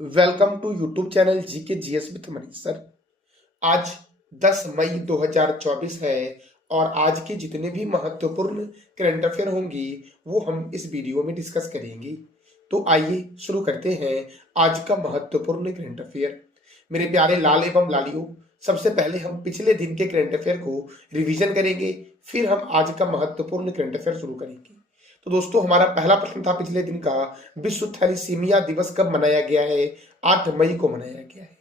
Welcome to YouTube channel GK GS with Manish sir. आज 10 मई 2024 है और आज के जितने भी महत्वपूर्ण करंट अफेयर होंगी वो हम इस वीडियो में डिस्कस करेंगे। तो आइए शुरू करते हैं आज का महत्वपूर्ण करंट अफेयर। मेरे प्यारे लाल एवं लालियों, सबसे पहले हम पिछले दिन के करंट अफेयर को रिवीजन करेंगे, फिर हम आज का महत्वपूर्ण करंट अफेयर शुरू करेंगे। तो दोस्तों, हमारा पहला प्रश्न था पिछले दिन का, विश्व थैलीसीमिया दिवस कब मनाया गया है? 8 मई को मनाया गया है।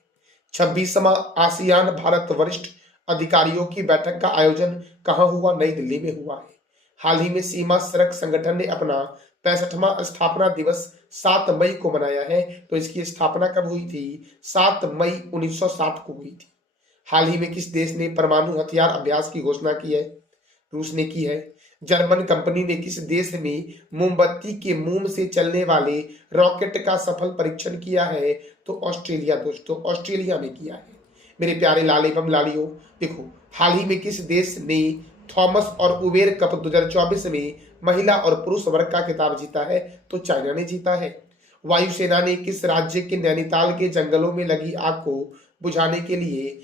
26वां आसियान भारत वरिष्ठ अधिकारियों की बैठक का आयोजन कहाँ हुआ? नई दिल्ली में हुआ है। हाल ही में सीमा सड़क संगठन ने अपना 65वां स्थापना दिवस 7 मई को मनाया है। तो इसकी स्थापना कब हुई थी? 7 मई 1960 को हुई थी। हाल ही में किस देश ने परमाणु हथियार अभ्यास की घोषणा की है? रूस ने की है। जर्मन कंपनी ने किस देश में मोमबत्ती के मोम से चलने वाले रॉकेट का सफल परीक्षण किया है? तो ऑस्ट्रेलिया। दोस्तों, ऑस्ट्रेलिया ने किया है। मेरे प्यारे लाल एवं लालियों, देखो, हाल ही में किस देश ने थॉमस और उबेर कप 2024 में महिला और पुरुष वर्ग का खिताब जीता है? तो चाइना ने जीता है। वायुसेना ने किस राज्य के नैनीताल के जंगलों में लगी आग को बुझाने के लिए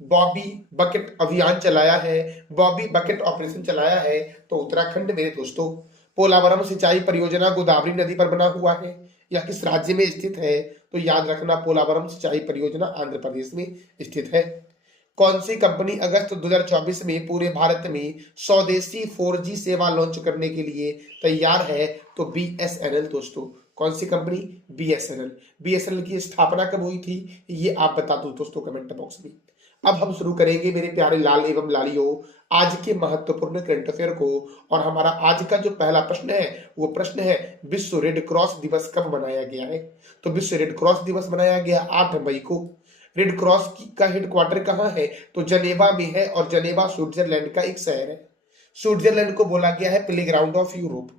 बॉबी बकेट अभियान चलाया है? बॉबी बकेट ऑपरेशन चलाया है? तो उत्तराखंड। मेरे दोस्तों, पोलावरम सिंचाई परियोजना गोदावरी नदी पर बना हुआ है। यह किस राज्य में स्थित है? तो याद रखना, पोलावरम सिंचाई परियोजना आंध्र प्रदेश में स्थित है। कौन सी कंपनी अगस्त 2024 में पूरे भारत में स्वदेशी 4G सेवा लॉन्च करने के लिए तैयार है? तो BSNL। दोस्तों, कौन सी कंपनी? BSNL। BSNL की स्थापना कब हुई थी? ये आप बता दो दोस्तों कमेंट बॉक्स में। अब हम शुरू करेंगे मेरे प्यारे लाल एवं लालियों आज के महत्वपूर्ण करंट अफेयर को। और हमारा आज का जो पहला प्रश्न है वो प्रश्न है, विश्व रेड क्रॉस दिवस कब मनाया गया है? तो विश्व रेड क्रॉस दिवस मनाया गया 8 मई को। रेड क्रॉस का हेडक्वार्टर कहाँ है? तो जनेवा में है और जनेवा स्विट्जरलैंड का एक शहर है। स्विट्जरलैंड को बोला गया है प्लेग्राउंड ऑफ यूरोप।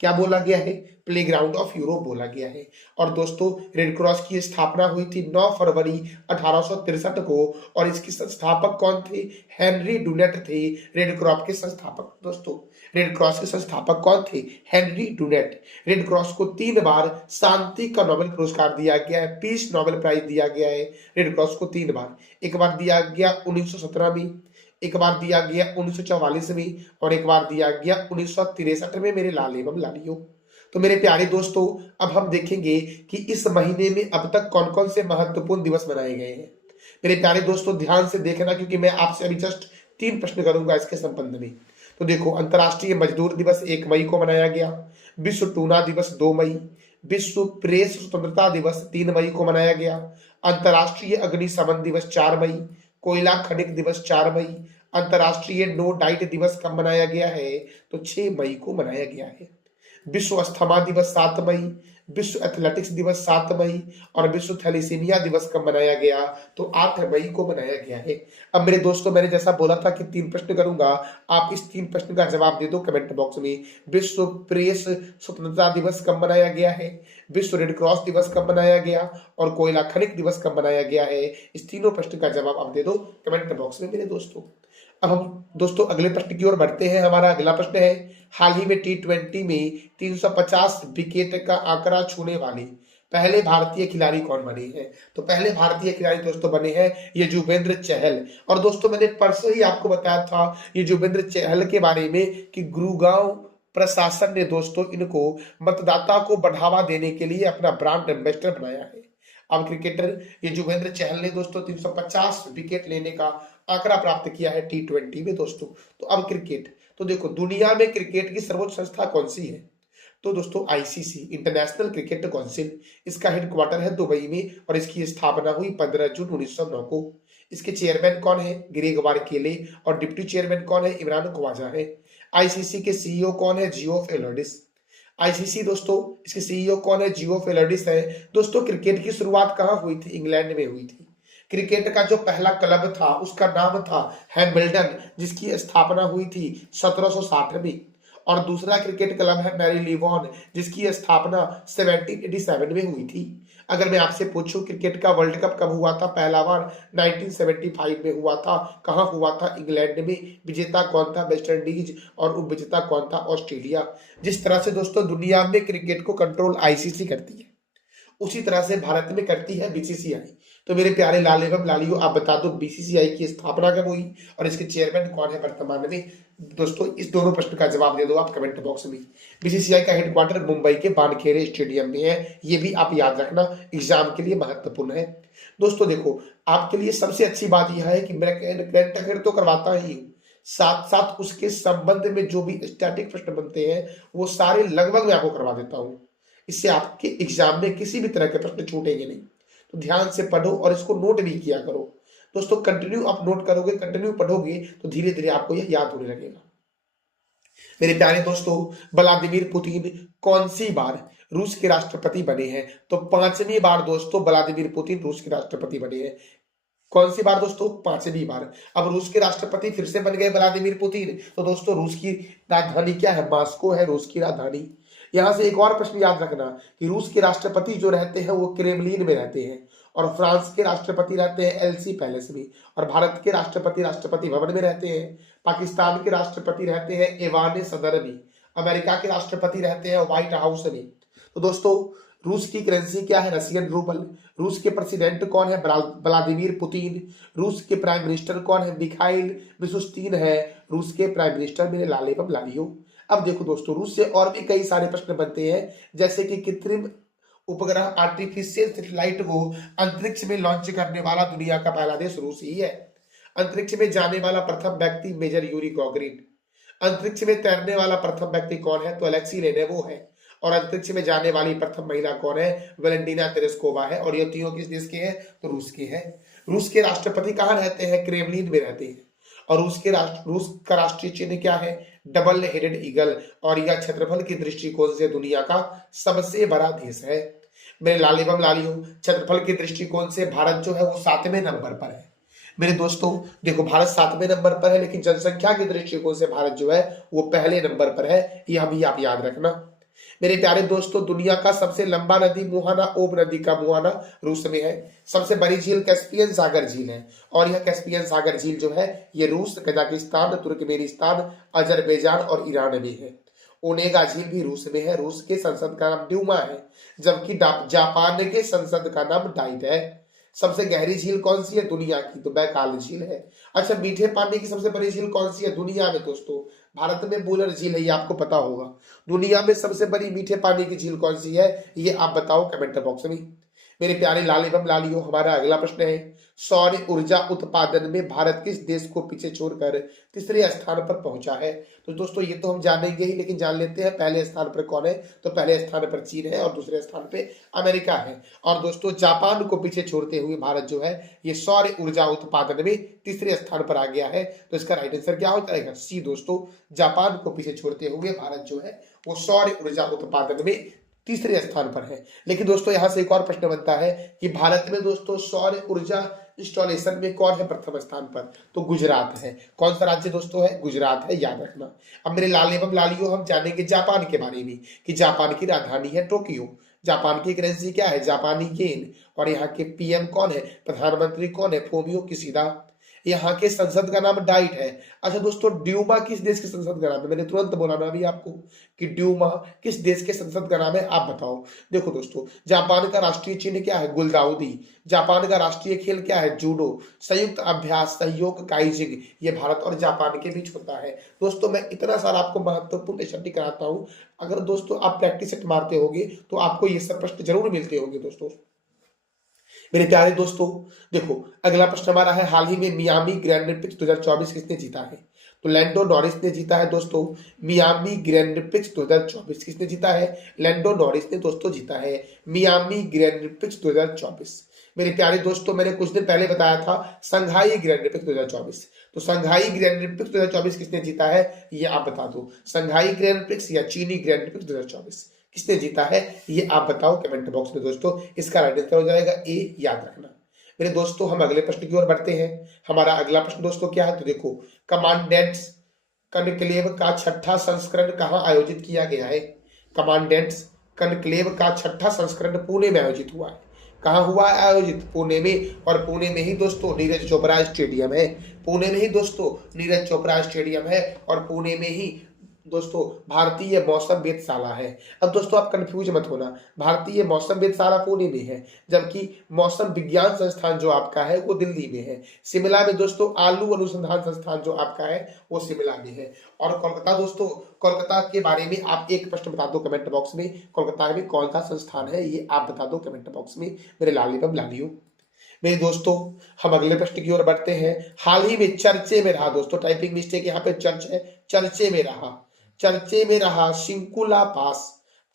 क्या बोला गया है? प्लेग्राउंड ऑफ यूरोप बोला गया है। और दोस्तों, रेड क्रॉस की स्थापना हुई थी 9 फरवरी 1863 को। और इसके संस्थापक कौन थे? हेनरी डुनेट थे रेड क्रॉस के संस्थापक। दोस्तों, रेड क्रॉस के संस्थापक कौन थे? Henry Dunant. रेड क्रॉस को 3 बार शांति का नोबेल पुरस्कार दिया गया है, पीस नोबेल प्राइज दिया गया है रेड क्रॉस को 3 बार। एक बार दिया गया 1917 में, एक बार दिया गया 1944 में और एक बार दिया गया 1963 में। मेरे लाल एवं लालियों, तो मेरे प्यारे दोस्तों, अब हम देखेंगे कि इस महीने में अब तक कौन कौन से महत्वपूर्ण दिवस मनाए गए हैं। मेरे प्यारे दोस्तों, ध्यान से देखना, क्योंकि मैं आपसे अभी जस्ट 3 प्रश्न करूंगा इसके संबंध में। तो देखो, अंतर्राष्ट्रीय मजदूर दिवस 1 मई को मनाया गया। विश्व टूना दिवस 2 मई। विश्व प्रेस स्वतंत्रता दिवस 3 मई को मनाया गया। अंतर्राष्ट्रीय अग्निशमन दिवस 4 मई। कोयला खनिक दिवस 4 मई। अंतर्राष्ट्रीय नो डाइट दिवस कब मनाया गया है? तो 6 मई को मनाया गया है। विश्व अस्थमा दिवस 7 मई। विश्व एथलेटिक्स दिवस 7 मई। और विश्व थैलीसीमिया दिवस कब मनाया गया? तो 8 मई को मनाया गया है। अब मेरे दोस्तों, मैंने जैसा बोला था कि 3 प्रश्न करूंगा, आप इस 3 प्रश्न का जवाब दे दो कमेंट बॉक्स में। विश्व प्रेस स्वतंत्रता दिवस कब मनाया गया है? विश्व रेड क्रॉस दिवस कब मनाया गया? और कोयला खनिक दिवस कब मनाया गया है? इस तीनों प्रश्न का जवाब आप दे दो कमेंट बॉक्स में मेरे दोस्तों। अब हम दोस्तों अगले प्रश्न की ओर बढ़ते हैं। हमारा अगला प्रश्न है, हाल ही में T20 में 350 विकेट का आंकड़ा छूने वाले पहले भारतीय खिलाड़ी कौन बने हैं? तो पहले भारतीय खिलाड़ी दोस्तों बने हैं युजवेंद्र चहल। और दोस्तों, मैंने परसों ही आपको बताया था युजवेंद्र चहल के बारे में कि गुरुगांव प्रशासन ने दोस्तों इनको मतदाता को बढ़ावा देने के लिए अपना ब्रांड एम्बेसडर बनाया है। अब क्रिकेटर युजवेंद्र चहल ने दोस्तों 350 विकेट लेने का आंकड़ा प्राप्त किया है T20 में दोस्तों। तो अब क्रिकेट, तो देखो, दुनिया में क्रिकेट की सर्वोच्च संस्था कौन सी है? तो दोस्तों ICC, इंटरनेशनल क्रिकेट काउंसिल। इसका हेडक्वार्टर है दुबई में और इसकी स्थापना हुई 15 जून 1909 को। इसके चेयरमैन कौन है? ग्रेग वारकेले। और डिप्टी चेयरमैन कौन है? इमरान ख्वाजा है। ICC के CEO कौन है? जियोफ एलर्डिस। ICC दोस्तों, इसके CEO कौन है? जियोफ एलर्डिस है। दोस्तों, क्रिकेट की शुरुआत कहाँ हुई थी? इंग्लैंड में हुई थी। क्रिकेट का जो पहला क्लब था उसका नाम था हैमिल्टन, जिसकी स्थापना हुई थी 1760 में। और दूसरा क्रिकेट क्लब है मैरीलीबॉन, जिसकी स्थापना 1787 में हुई थी। अगर मैं आपसे पूछूं क्रिकेट का वर्ल्ड कप कब हुआ था? पहला बार 1975 में हुआ था। कहाँ हुआ था? इंग्लैंड में। विजेता कौन था? West Indies. और उप विजेता कौन था? ऑस्ट्रेलिया। जिस तरह से दोस्तों दुनिया में क्रिकेट को कंट्रोल ICC करती है, उसी तरह से भारत में करती है बीसीसीआई। तो मेरे प्यारे लाल एवं लालियों, आप बता दो बीसीसीआई की स्थापना कब हुई और इसके चेयरमैन कौन है वर्तमान में। दोस्तों इस दोनों प्रश्न का जवाब दे दो आप कमेंट बॉक्स में। बीसीसीआई का हेडक्वार्टर मुंबई के वानखेड़े स्टेडियम में है, ये भी आप याद रखना, एग्जाम के लिए महत्वपूर्ण है। दोस्तों देखो, आपके लिए सबसे अच्छी बात यह है कि मैं करंट अफेयर तो करवाता ही हूँ, साथ साथ उसके संबंध में जो भी स्टैटिक प्रश्न बनते हैं वो सारे लगभग मैं आपको करवा देता हूँ। इससे आपके एग्जाम में किसी भी तरह के प्रश्न छूटेंगे नहीं। तो ध्यान से पढ़ो और इसको नोट भी किया करो। दोस्तों कंटिन्यू आप नोट करोगे, कंटिन्यू पढ़ोगे तो धीरे धीरे आपको यह याद होने लगेगा। मेरे प्यारे दोस्तों, व्लादिमीर पुतिन कौन सी बार रूस के राष्ट्रपति बने हैं? तो 5वीं बार दोस्तों व्लादिमीर पुतिन रूस के राष्ट्रपति बने हैं। कौन सी बार दोस्तों? 5वीं बार। अब रूस के राष्ट्रपति फिर से बन गए व्लादिमीर पुतिन। तो दोस्तों रूस की राजधानी क्या है? मॉस्को है रूस की राजधानी। यहां से एक और प्रश्न याद रखना कि रूस के राष्ट्रपति जो रहते हैं वो क्रेमलिन में रहते हैं, और फ्रांस के राष्ट्रपति रहते हैं एलसी पैलेस में, और भारत के राष्ट्रपति राष्ट्रपति भवन में रहते हैं। पाकिस्तान के राष्ट्रपति रहते हैं एवान सदर में। अमेरिका के राष्ट्रपति रहते हैं व्हाइट हाउस में। तो दोस्तों रूस की करेंसी क्या है? Russian rouble. रूस के प्रेसिडेंट कौन है? Vladimir Putin. रूस के प्राइम मिनिस्टर कौन है? मिखाइल मिशुस्तिन है रूस के प्राइम मिनिस्टर, मेरे लाल एवं लालियों। अब देखो दोस्तों, रूस से और भी कई सारे प्रश्न बनते हैं, जैसे कि कृत्रिम उपग्रह आर्टिफिशियल सैटेलाइट को अंतरिक्ष में लॉन्च करने वाला दुनिया का पहला देश रूस ही है। अंतरिक्ष में जाने वाला प्रथम व्यक्ति मेजर यूरी गॉगरिन। अंतरिक्ष में तैरने वाला प्रथम व्यक्ति कौन है? तो अलेक्सी लेनेवो है। और अंतरिक्ष में जाने वाली प्रथम महिला कौन है? वेलेंटिना तेरेस्कोवा है। और ये तीनों किस देश के हैं? तो रूस के हैं। रूस के राष्ट्रपति कहाँ रहते हैं? क्रेमलिन में रहते हैं। और रूस का राष्ट्रीय चिन्ह क्या है? Double headed eagle. और यह क्षेत्रफल की दृष्टिकोण से दुनिया का सबसे बड़ा देश है। मेरे लाल एवं लालियों, क्षेत्रफल के दृष्टिकोण से भारत जो है वो 7वें नंबर पर है। मेरे दोस्तों देखो, भारत 7वें नंबर पर है, लेकिन जनसंख्या के दृष्टिकोण से भारत जो है वो पहले नंबर पर है, यह भी आप याद रखना। मेरे प्यारे दोस्तों, दुनिया का सबसे लंबा नदी मुहाना ओब नदी का मुहाना रूस में है। सबसे बड़ी झील कैस्पियन सागर झील है, और यह कैस्पियन सागर झील जो है ये रूस, कजाकिस्तान, तुर्कमेनिस्तान, अजरबैजान और ईरान में है। ओनेगा झील भी रूस में है। रूस के संसद का नाम ड्यूमा है, जबकि जापान के संसद का नाम डाइट है। सबसे गहरी झील कौन सी है दुनिया की? तो बैकाल झील है। अच्छा, मीठे पानी की सबसे बड़ी झील कौन सी है दुनिया में? दोस्तों भारत में बुलर झील है, ये आपको पता होगा। दुनिया में सबसे बड़ी मीठे पानी की झील कौन सी है, ये आप बताओ कमेंट बॉक्स में। मेरे प्यारे लाल एवं लालियों, हमारा अगला प्रश्न है, सौर ऊर्जा उत्पादन में भारत किस देश को पीछे छोड़कर तीसरे स्थान पर पहुंचा है? तो दोस्तों ये तो हम जानेंगे ही, लेकिन जान लेते हैं पहले स्थान पर कौन है। तो पहले स्थान पर चीन है और दूसरे स्थान पे अमेरिका है। और दोस्तों जापान को पीछे छोड़ते हुए भारत जो है ये सौर ऊर्जा उत्पादन में तीसरे स्थान पर आ गया है। तो इसका राइट आंसर क्या हो जाएगा? सी दोस्तों, जापान को पीछे छोड़ते हुए भारत जो है वो सौर ऊर्जा उत्पादन में तीसरे स्थान पर है। लेकिन दोस्तों यहाँ से एक और प्रश्न बनता है कि भारत में दोस्तों सौर ऊर्जा इंस्टॉलेशन में कौन है प्रथम स्थान पर? तो गुजरात है। कौन सा राज्य दोस्तों है? गुजरात है, याद रखना। अब मेरे लाल एवं लालियों, हम जानेंगे जापान के बारे में कि जापान की राजधानी है टोक्यो। जापान की करेंसी क्या है? जापानी येन। और यहाँ के पीएम कौन है? प्रधानमंत्री कौन है? Fumio Kishida. यहाँ के संसद का नाम डाइट है। अच्छा दोस्तों, ड्यूमा किस देश के संसद का नाम है? मैंने तुरंत बोला ना अभी आपको कि ड्यूमा किस देश के संसद का नाम है, आप बताओ। देखो दोस्तों, जापान का राष्ट्रीय चिन्ह क्या है? गुलदाउदी। जापान का राष्ट्रीय खेल क्या है? जूडो। संयुक्त अभ्यास सहयोग काइजिंग, ये भारत और जापान के बीच होता है। दोस्तों मैं इतना सारा आपको महत्वपूर्ण स्टडी कराता हूँ, अगर दोस्तों आप प्रैक्टिस सेट मारते होगे तो आपको ये सब प्रश्न जरूर मिलते होंगे। दोस्तों मेरे प्यारे दोस्तों देखो, अगला प्रश्न हमारा है, हाल ही में मियामी ग्रैंड प्रिक्स 2024 किसने जीता है? तो लैंडो नॉरिस ने जीता है दोस्तों। मियामी ग्रैंड प्रिक्स 2024 किसने जीता है? लैंडो नॉरिस ने दोस्तों जीता है मियामी ग्रैंड प्रिक्स 2024। मेरे प्यारे दोस्तों, मैंने कुछ दिन पहले बताया था संघाई ग्रैंड प्रिक्स 2024। तो संघाई ग्रैंड प्रिक्स 2024 किसने जीता है, ये आप बता दो। संघाई ग्रैंड प्रिक्स या चीनी ग्रैंड प्रिक्स 2024 किसने जीता है, ये आप बताओ कमेंट बॉक्स में। दोस्तों इसका राइट आंसर हो जाएगा ए, याद रखना। मेरे दोस्तों हम अगले प्रश्न की ओर बढ़ते हैं। हमारा अगला प्रश्न दोस्तों क्या है, तो देखो, कमांडेंट्स कनक्लेव का 6ठा संस्करण कहाँ आयोजित किया गया है? कमांडेंट्स कनक्लेव का 6ठा संस्करण पुणे में आयोजित हुआ है। कहाँ हुआ है आयोजित? पुणे में। और पुणे में ही दोस्तों नीरज चोपड़ा स्टेडियम है। पुणे में ही दोस्तों नीरज चोपड़ा स्टेडियम है और पुणे में ही दोस्तों भारतीय मौसम वेधशाला है। अब दोस्तों आप कंफ्यूज मत होना, भारतीय मौसम वेधशाला पुणे में है, जबकि मौसम विज्ञान संस्थान जो आपका है वो दिल्ली में है। शिमला में दोस्तों आलू अनुसंधान संस्थान जो आपका है वो शिमला में है। और कोलकाता दोस्तों, कोलकाता के बारे में आप एक प्रश्न बता दो कमेंट बॉक्स में, कोलकाता में कौन सा संस्थान है ये आप बता दो कमेंट बॉक्स में मेरे लाली बम लालियो। मेरे दोस्तों हम अगले प्रश्न की ओर बढ़ते हैं। हाल ही में चर्चे में रहा, दोस्तों टाइपिंग मिस्टेक यहाँ पे चर्च है, चर्चे में रहा, चर्चे में रहा सिंकुला पास,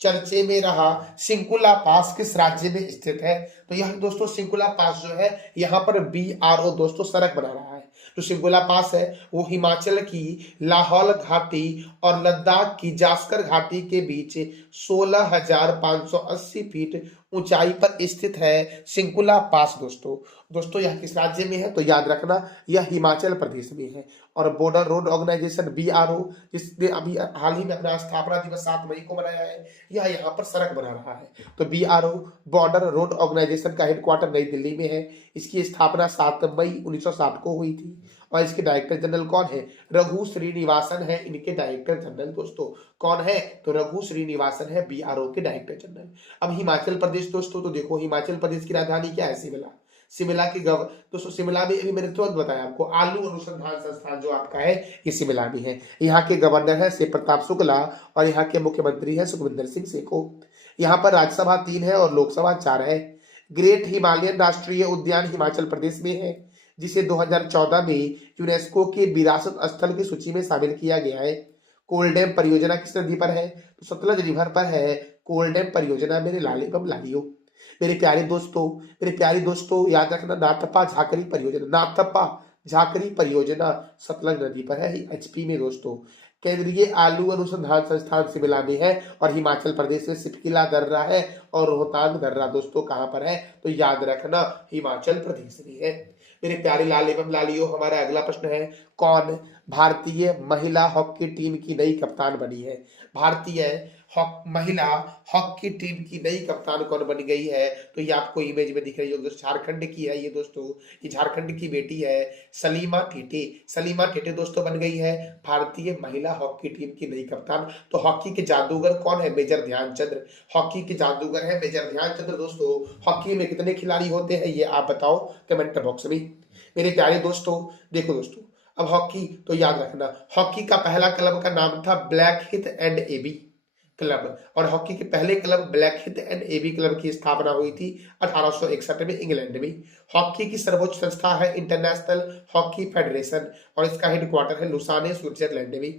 चर्चे में रहा सिंकुला पास किस राज्य में स्थित है? तो यह दोस्तों सिंकुला पास जो है यहाँ पर BRO दोस्तों सड़क बना रहा है। जो सिंकुला पास है वो हिमाचल की लाहौल घाटी और लद्दाख की जास्कर घाटी के बीच 16,580 फीट ऊंचाई पर स्थित है सिंकुला पास दोस्तों। दोस्तों यह किस राज्य में है? तो याद रखना यह हिमाचल प्रदेश में है। और बॉर्डर रोड ऑर्गेनाइजेशन BRO जिसने अभी हाल ही में अपना स्थापना दिवस 7 मई को मनाया है, यह यहाँ पर सड़क बना रहा है। तो BRO बॉर्डर रोड ऑर्गेनाइजेशन का हेडक्वार्टर नई दिल्ली में है। इसकी स्थापना 7 मई 1960 को हुई थी। और इसके डायरेक्टर जनरल कौन है? रघु श्रीनिवासन है इनके डायरेक्टर जनरल दोस्तों। कौन है? तो रघु श्रीनिवासन है BRO के डायरेक्टर जनरल। अब हिमाचल प्रदेश दोस्तों, तो देखो हिमाचल प्रदेश की राजधानी क्या है? शिमला। शिमला के दोस्तों शिमला में अभी मैंने तुरंत बताया आपको आलू अनुसंधान संस्थान जो आपका है ये शिमला में है। यहाँ के गवर्नर है शिव प्रताप शुक्ला और यहाँ के मुख्यमंत्री है सुखविंदर सिंह सेखो। यहाँ पर राज्यसभा 3 है और लोकसभा 4 है। ग्रेट हिमालयन राष्ट्रीय उद्यान हिमाचल प्रदेश में है, जिसे 2014 में यूनेस्को के विरासत स्थल की सूची में शामिल किया गया है। कोलडैम परियोजना किस नदी पर है? तो सतलज रिवर पर है कोलडैम परियोजना मेरे लाले बम लालियो। मेरे प्यारे दोस्तों याद रखना नाथपा झाकरी परियोजना, नाथपा झाकरी परियोजना सतलज नदी पर है HP में दोस्तों। केंद्रीय आलू अनुसंधान संस्थान शिमला में है और हिमाचल प्रदेश में सिपकिला दर्रा है और रोहतांग दर्रा दोस्तों कहाँ पर है? तो याद रखना हिमाचल प्रदेश में है। मेरे प्यारे लाल एवं लालियो हमारा अगला प्रश्न है, कौन भारतीय महिला हॉकी टीम की नई कप्तान बनी है? भारतीय महिला हॉकी टीम की नई कप्तान कौन बन गई है? तो ये आपको इमेज में दिख रही है दोस्तों, झारखंड की है ये दोस्तों, ये झारखंड की बेटी है सलीमा टेटे। सलीमा टेटे दोस्तों बन गई है भारतीय महिला हॉकी टीम की नई कप्तान। तो हॉकी के जादूगर कौन है? मेजर ध्यानचंद्र। हॉकी के जादूगर है मेजर ध्यानचंद्र दोस्तों। हॉकी में कितने खिलाड़ी होते हैं ये आप बताओ कमेंट बॉक्स में। मेरे प्यारे दोस्तों देखो दोस्तों, अब हॉकी तो याद रखना हॉकी का पहला क्लब का नाम था Blackheath and Abbey club, और हॉकी के पहले club Blackheath and Abbey club की स्थापना हुई थी 1861 में इंग्लैंड में। हॉकी की सर्वोच्च संस्था है इंटरनेशनल हॉकी फेडरेशन और इसका हेडक्वार्टर है लुसाने स्विट्जरलैंड में।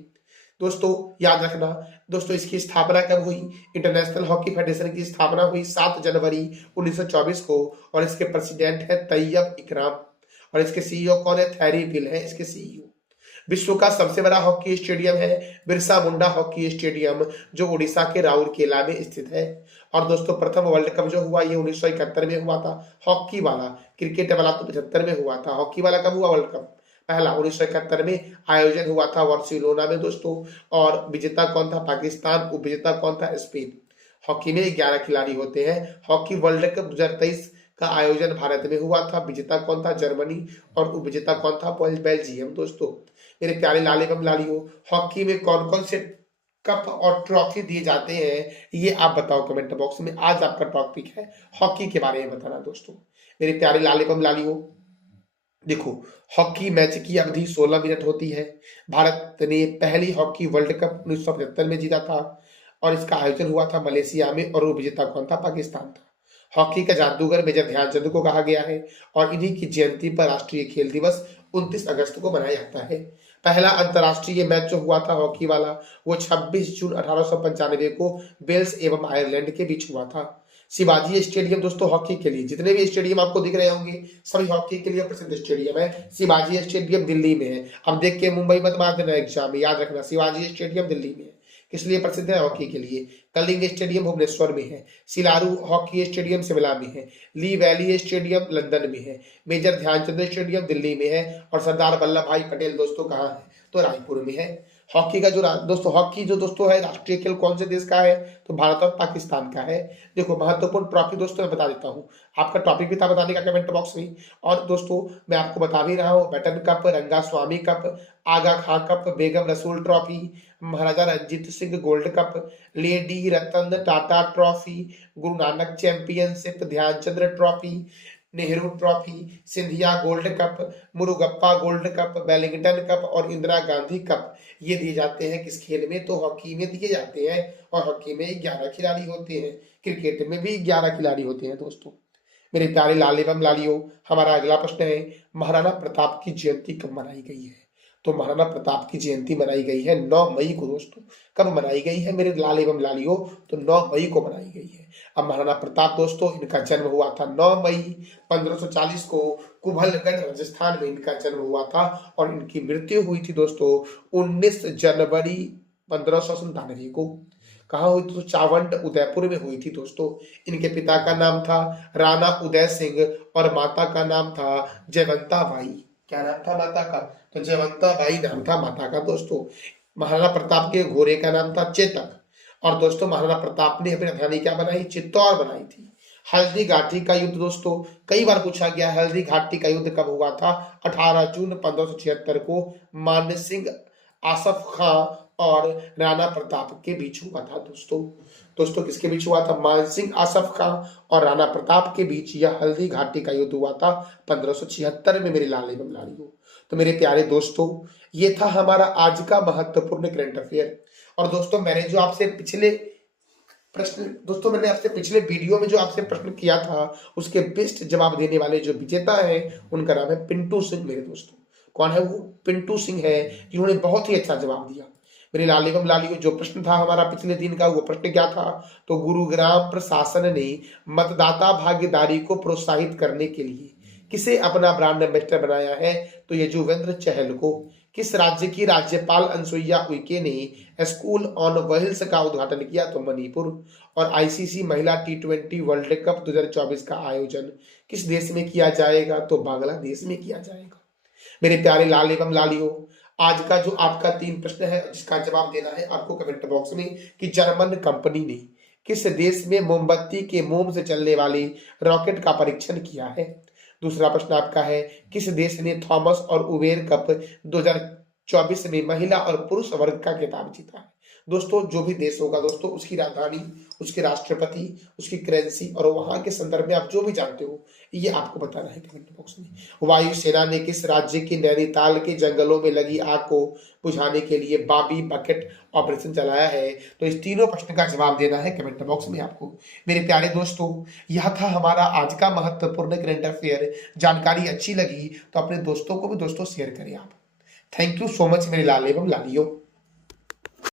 दोस्तों याद रखना दोस्तों इसकी स्थापना कब हुई? इंटरनेशनल हॉकी फेडरेशन की स्थापना हुई 7 जनवरी 1924 को और इसके प्रेसिडेंट है तैयब इकराम और इसके CEO कौन है? थैरी विल है इसके CEO। विश्व का सबसे बड़ा हॉकी स्टेडियम है बिरसा मुंडा हॉकी स्टेडियम जो उड़ीसा के राउरकेला में स्थित है। और दोस्तों प्रथम वर्ल्ड कप जो हुआ ये 1971 में हुआ था हॉकी वाला। क्रिकेट वाला तो 75 में हुआ था, हॉकी वाला कब हुआ वर्ल्ड कप? पहला 1971 में आयोजन हुआ था बार्सिलोना में दोस्तों। और विजेता कौन था? पाकिस्तान। उपविजेता कौन था? स्पेन। हॉकी में 11 खिलाड़ी होते हैं। हॉकी वर्ल्ड कप 2023 का आयोजन भारत में हुआ था। विजेता कौन था? जर्मनी। और उपविजेता कौन था? बेल्जियम दोस्तों। मेरे प्यारे लाल एवं लालियों हॉकी में कौन कौन से कप और ट्रॉफी दिए जाते हैं ये आप बताओ कमेंट बॉक्स में। आज आपका टॉपिक है हॉकी के बारे में बताना दोस्तों। मेरे प्यारे लाल एवं लालियों देखो हॉकी मैच की अवधि 16 मिनट होती है। भारत ने पहली हॉकी वर्ल्ड कप 1975 में जीता था और इसका आयोजन हुआ था मलेशिया में और विजेता कौन था? पाकिस्तान था। हॉकी का जादूगर मेजर ध्यानचंद को कहा गया है और इन्हीं की जयंती पर राष्ट्रीय खेल दिवस 29 अगस्त को मनाया जाता है। पहला अंतरराष्ट्रीय मैच जो हुआ था हॉकी वाला वो 26 जून 1895 को वेल्स एवं आयरलैंड के बीच हुआ था। शिवाजी स्टेडियम दोस्तों हॉकी के लिए जितने भी स्टेडियम आपको दिख रहे होंगे सभी हॉकी के लिए प्रसिद्ध स्टेडियम है। शिवाजी स्टेडियम दिल्ली में है। अब देख के मुंबई मत मार देना एग्जाम में, याद रखना शिवाजी स्टेडियम दिल्ली में है। किस लिए प्रसिद्ध है? हॉकी के लिए। कलिंग स्टेडियम भुवनेश्वर में है। सिलारू हॉकी स्टेडियम शिमला में है। ली वैली स्टेडियम लंदन में है। मेजर ध्यानचंद स्टेडियम दिल्ली में है और सरदार वल्लभ भाई पटेल दोस्तों कहाँ है? तो रायपुर में है। हॉकी का जो दोस्तों हॉकी जो दोस्तों है राष्ट्रीय खेल कौन से देश का है? तो भारत और पाकिस्तान का है। देखो महत्वपूर्ण ट्रॉफी दोस्तों मैं बता देता हूँ, आपका टॉपिक भी था बताने का कमेंट बॉक्स में। और दोस्तों मैं आपको बता भी रहा हूँ बैटन कप, रंगा स्वामी कप, आगा खां cup, Begum Rasul trophy, Maharaja Ranjit Singh gold cup, lady Ratan Tata trophy, Guru Nanak championship, Dhyanchand trophy, Nehru trophy, Scindia gold cup, Murugappa gold cup, Wellington cup और इंदिरा गांधी कप। ये दिए जाते हैं किस खेल में? तो हॉकी में दिए जाते हैं, और हॉकी में 11 खिलाड़ी होते हैं, क्रिकेट में भी 11 खिलाड़ी होते हैं दोस्तों। मेरे प्यारे लाल एवं लालियों, हमारा अगला प्रश्न है, महाराणा प्रताप की जयंती कब मनाई गई है? तो महाराणा प्रताप की जयंती मनाई गई है 9 मई को दोस्तों। कब मनाई गई है मेरे लाल एवं लालियों? तो 9 मई को मनाई गई है। अब महाराणा प्रताप दोस्तों, इनका जन्म हुआ था 9 मई 1540 को, कुंभलगढ़ राजस्थान में इनका जन्म हुआ था, और इनकी मृत्यु हुई थी दोस्तों 19 जनवरी 1597 को। कहाँ हुई? तो चावंड उदयपुर में हुई थी दोस्तों। इनके पिता का नाम था राणा उदय सिंह और माता का नाम था जयवंता बाई। क्या नाम था माता का? तो जयवंता बाई नाम था माता का दोस्तों। महाराणा प्रताप के घोड़े का नाम था चेतक। और दोस्तों महाराणा प्रताप ने अपनी राजधानी क्या बनाई? चित्तौड़ बनाई थी। हल्दी घाटी का युद्ध दोस्तों कई बार पूछा गया। हल्दी घाटी का युद्ध कब हुआ था? 18 जून 1576 को मान सिंह, आसफ खां और राणा प्रताप के बीच हुआ था दोस्तों किसके बीच हुआ था? मान सिंह, आसफ खां और राणा प्रताप के बीच यह हल्दी घाटी का युद्ध हुआ था 1576 में मेरे लाल एवं लालियों। तो मेरे प्यारे दोस्तों, ये था हमारा आज का महत्वपूर्ण करंट अफेयर। और दोस्तों मैंने आपसे पिछले वीडियो में जो आपसे प्रश्न किया था, उसके बेस्ट जवाब देने वाले जो विजेता है उनका नाम है पिंटू सिंह मेरे दोस्तों। कौन है वो? पिंटू सिंह है, जिन्होंने बहुत ही अच्छा जवाब दिया। मेरे लाल एवं लालियों, जो प्रश्न था हमारा पिछले दिन का, वो प्रश्न क्या था? तो गुरुग्राम प्रशासन ने मतदाता भागीदारी को प्रोत्साहित करने के लिए किसे अपना ब्रांड एम्बेसडर बनाया है? तो यजुवेंद्र चहल को। किस राज्य की राज्यपाल अनसुईया उइके ने स्कूल ऑन व्हील्स का उद्घाटन किया? तो मणिपुर। और आईसीसी महिला T20 वर्ल्ड कप 2024 का आयोजन किस देश में किया जाएगा? तो बांग्लादेश में किया जाएगा। मेरे प्यारे लाल एवं लालियों, आज का जो आपका 3 प्रश्न है जिसका जवाब देना है आपको कमेंट बॉक्स में कि जर्मन कंपनी ने किस देश में मोमबत्ती के मोम से चलने वाली रॉकेट का परीक्षण किया है? दूसरा प्रश्न आपका है, किस देश ने थॉमस और उबेर कप 2024 में महिला और पुरुष वर्ग का खिताब जीता है? दोस्तों जो भी देश होगा दोस्तों, उसकी राजधानी, उसके राष्ट्रपति, उसकी करेंसी और वहां के संदर्भ में आप जो भी जानते हो ये आपको बताना है कमेंट बॉक्स में। वायुसेना ने किस राज्य के नैनीताल के जंगलों में लगी आग को बुझाने के लिए बाबी बकेट ऑपरेशन चलाया है? तो इस तीनों प्रश्न का जवाब देना है कमेंट बॉक्स में आपको। मेरे प्यारे दोस्तों, यह था हमारा आज का महत्वपूर्ण करंट अफेयर। जानकारी अच्छी लगी तो अपने दोस्तों को भी दोस्तों शेयर करें आप। थैंक यू सो मच मेरे लाल एवं लालियों।